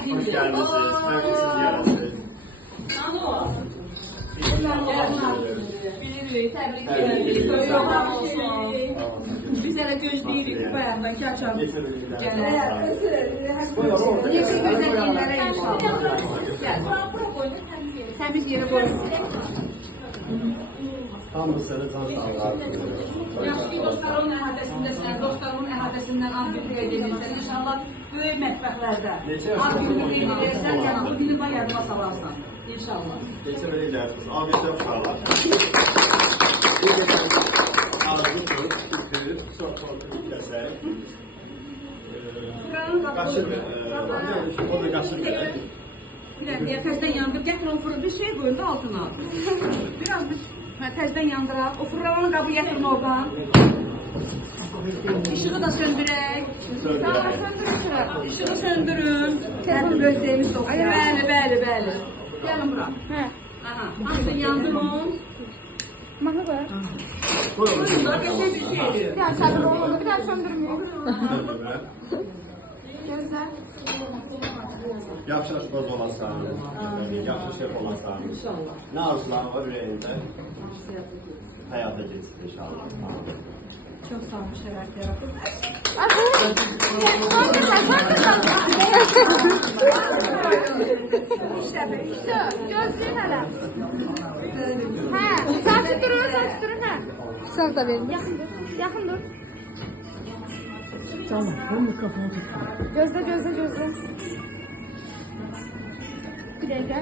Hoş gelmişsiniz. Herkesin ziyareti. Bilirik, təbrik edirik. Sağ olsun. Biz hələ gözləyirik bu bayanda ki, açalım. Neçə gözəl illərə inşallah. Təmiz yerə qoyun. Hamı sənə can sağlığı. Yaxşı dostlarımın əhatəsindəsən, dostlarımın əhatəsindən Ağgül'ü edirsən. İnşallah böyük mətbəxlərdə Ağgül'ü edirsən, yəni bu günü var yadıma salarsan. İnşallah. Neçə belə ilərsiniz. Afiyetlər uşaqlar. Bir qədər ağzı tut, tükür, çox kəsək. Qaşır, o da qaşır belə. Bir təzdən yandır, gətir o fırın bir şey qoyun da altına. Biraz bir təzdən yandıraq. O fırlamanın qabı gətirin oradan. İşığı da söndürək. İşığı söndürün. Telefon gözləyimiz doktor. Bəli. Gəlin bura. Aha, açın yandırın. Maha var. Bunlar qəşəng bir şeydir. Bir daha sabır olmadı, bir daha söndürmüyor. Gözler. Yaxşı aşbaz olasan, yaxşı şef olasan. İnşallah. Nə arzular var ürəyində? Həyata geçsin inşallah. Çok sağ olun, şərəf yaratın. İşte, gözlüğün hala. Ha, sakit durun ha. Sağ da verin. Yakın dur. Tamam, bu mikrofonu tut. Gözle. Bir dakika.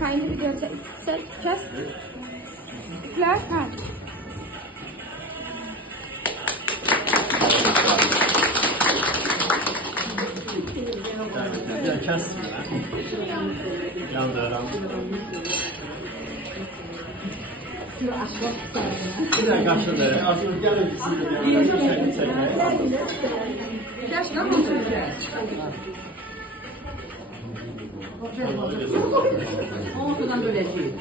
Kayını bir gözle. Sen kes. Üfler. Ha. Bir kəs. Yandıram. Bir də qaşıdır. Artıq gəlin siz də şəkil çəkək. Yaşlı mı oturacaq? Ortadan böləcəyik.